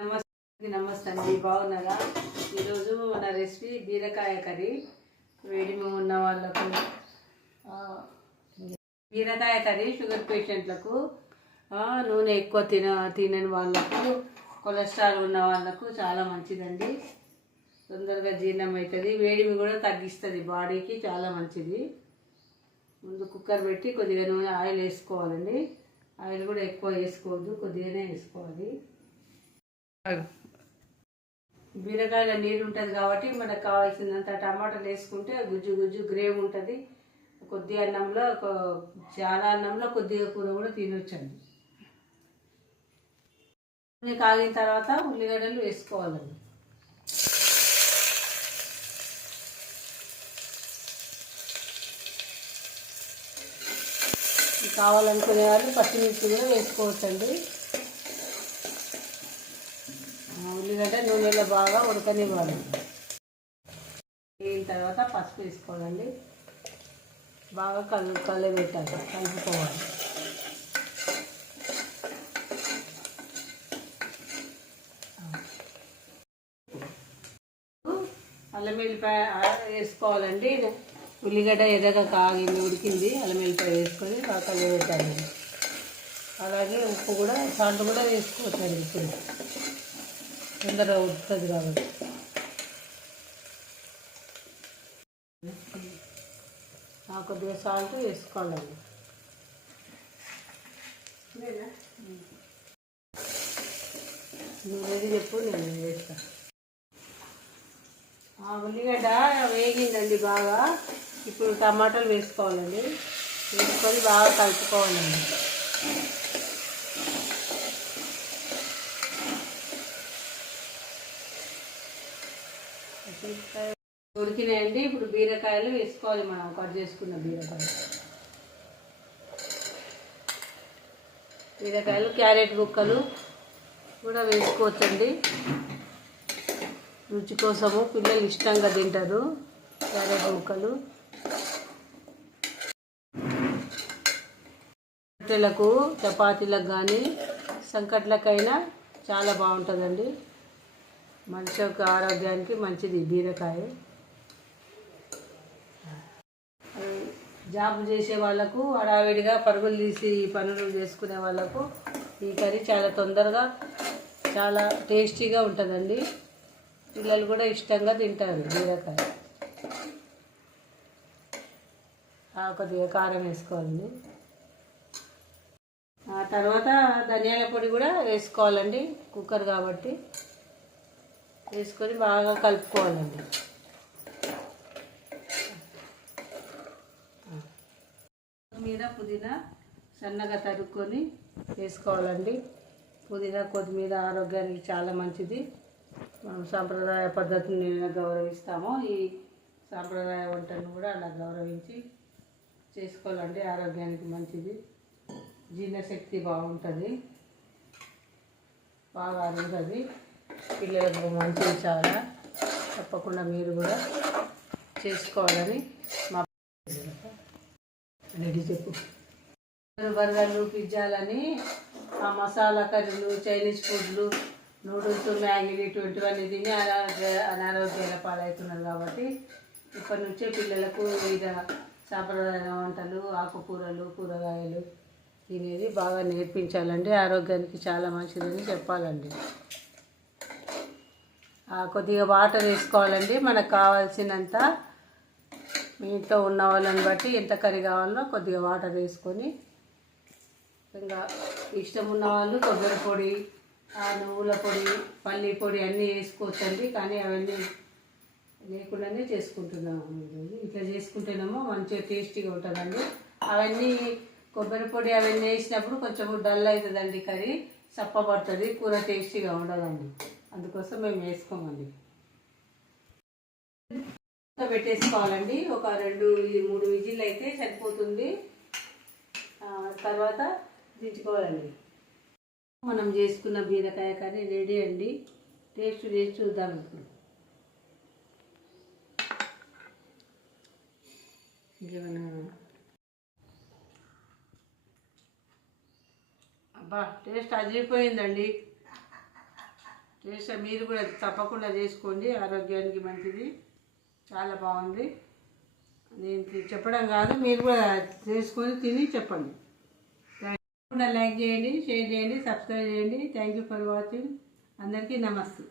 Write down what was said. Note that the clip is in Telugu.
నమస్తే నమస్తే అండి బాగున్నారా? ఈరోజు మన రెసిపీ బీరకాయ కర్రీ. వేడిమి ఉన్న వాళ్ళకు బీరకాయ కర్రీ షుగర్ పేషెంట్లకు నూనె ఎక్కువ తిన తినని వాళ్ళకు కొలెస్ట్రాల్ ఉన్న వాళ్ళకు చాలా మంచిదండి. తొందరగా జీర్ణం అవుతుంది వేడిమి కూడా తగ్గిస్తుంది బాడీకి చాలా మంచిది. ముందు కుక్కర్ పెట్టి కొద్దిగా నూనె ఆయిల్ వేసుకోవాలండి. ఆయిల్ కూడా ఎక్కువ వేసుకోవద్దు కొద్దిగానే వేసుకోవాలి. బీరకాయల నీరు ఉంటుంది కాబట్టి మనకు కావాల్సినంత టమాటాలు వేసుకుంటే గుజ్జు గుజ్జు గ్రేవ్ ఉంటుంది. కొద్ది అన్నంలో చాలా అన్నంలో కొద్దిగా కూర కూడా తినొచ్చండి. కాగిన తర్వాత ఉల్లిగడ్డలు వేసుకోవాలండి. కావాలనుకునే వాళ్ళు పచ్చిమిర్చి కూడా వేసుకోవచ్చండి. ఉల్లిగడ్డ నూనెలో బాగా ఉడకనివ్వాలి. వేగిన తర్వాత పసుపు వేసుకోవాలండి. బాగా కలు కళ్ళు పెట్టాలి కలుపుకోవాలి. అల్లం వెల్లిపాయ వేసుకోవాలండి. ఉల్లిగడ్డ ఎర్రగా కాగింది ఉడికింది. అల్లం వెల్లిపాయ వేసుకొని బాగా కళ్ళు పెట్టాలి అలాగే ఉప్పు కూడా సాల్ట్ కూడా వేసుకోవచ్చండి ఇప్పుడు. తొందరగా ఉడుతుంది కాబట్టి. కొద్దిగా సాల్ట్ వేసుకోవాలండి. నువ్వేది చెప్పు నేను వేస్తాను ఆ ఉల్లిగడ్డ వేగిందండి బాగా. ఇప్పుడు టమాటాలు వేసుకోవాలండి. వేసుకొని బాగా కలుపుకోవాలండి. ఉడికినాయండి. ఇప్పుడు బీరకాయలు వేసుకోవాలి మనం. కట్ చేసుకున్న బీరకాయలు. బీరకాయలు క్యారెట్ ముక్కలు కూడా వేసుకోవచ్చండి. రుచి కోసము పిల్లలు ఇష్టంగా తింటారు క్యారెట్ ముక్కలు. రొట్టెలకు చపాతీలకు కానీ సంకట్లకైనా చాలా బాగుంటుందండి. మనిషి యొక్క ఆరోగ్యానికి మంచిది బీరకాయ. జాబ్ చేసే వాళ్ళకు హడావిడిగా పరుగులు తీసి పనులు చేసుకునే వాళ్ళకు ఈ కర్రీ చాలా తొందరగా చాలా టేస్టీగా ఉంటుందండి. పిల్లలు కూడా ఇష్టంగా తింటారు బీరకాయ. కొద్దిగా కారం వేసుకోవాలండి. ఆ తర్వాత ధనియాల పొడి కూడా వేసుకోవాలండి కుక్కర్ కాబట్టి. వేసుకొని బాగా కలుపుకోవాలండి. కొత్తిమీర పుదీనా సన్నగా తరుక్కొని వేసుకోవాలండి. పుదీనా కొత్తిమీర ఆరోగ్యానికి చాలా మంచిది. మనం సాంప్రదాయ పద్ధతిని గౌరవిస్తామో. ఈ సాంప్రదాయ వంటను కూడా అలా గౌరవించి చేసుకోవాలండి. ఆరోగ్యానికి మంచిది. జీర్ణశక్తి బాగుంటుంది. బాగా అరుగుతుంది. పిల్లలకు మంచిది చాలా తప్పకుండా మీరు కూడా చేసుకోవాలని మా రెడీ చెప్పు. బర్గర్లు పిజ్జాలని ఆ మసాలా కర్రీలు చైనీస్ ఫుడ్లు నూడిల్స్ మ్యాగీలు ఇటువంటివన్నీ తిని అనారోగ్య అనారోగ్యాల పాలవుతున్నారు కాబట్టి ఇప్పటి నుంచే పిల్లలకు వివిధ సాంప్రదాయ వంటలు ఆకుకూరలు కూరగాయలు తినేది బాగా నేర్పించాలండి. ఆరోగ్యానికి చాలా మంచిదని చెప్పాలండి. కొద్దిగా వాటర్ వేసుకోవాలండి. మనకు కావాల్సినంత మీ ఇంట్లో ఉన్న వాళ్ళని బట్టి ఎంత కర్రీ కావాలో కొద్దిగా వాటర్ వేసుకొని ఇంకా ఇష్టం ఉన్న వాళ్ళు కొబ్బరి పొడి నువ్వుల పొడి పల్లి పొడి అన్నీ వేసుకోవచ్చండి. కానీ అవన్నీ లేకుండానే చేసుకుంటున్నాము. ఈరోజు. ఇట్లా చేసుకుంటేనేమో మంచిగా టేస్టీగా ఉంటుందండి. అవన్నీ కొబ్బరి పొడి అవన్నీ వేసినప్పుడు కొంచెం డల్ అవుతుందండి కర్రీ. చప్పబడుతుంది కూర టేస్టీగా ఉండదండి. అందుకోసం మేము వేసుకోమండి. పెట్టేసుకోవాలండి. ఒక రెండు మూడు విజిల్ అయితే సరిపోతుంది. తర్వాత దించుకోవాలండి. మనం చేసుకున్న బీరకాయ కర్రీ రెడీ అండి. టేస్ట్ చేసి చూద్దాం ఇప్పుడు. అబ్బా టేస్ట్ అదిరిపోయిందండి. చేస్తే మీరు కూడా తప్పకుండా చేసుకోండి. ఆరోగ్యానికి మంచిది. చాలా బాగుంది. నేను చెప్పడం కాదు మీరు కూడా చేసుకొని తిని చెప్పండి. లైక్ చేయండి షేర్ చేయండి సబ్స్క్రైబ్ చేయండి. థ్యాంక్ యూ ఫర్ వాచింగ్ అందరికీ నమస్తే.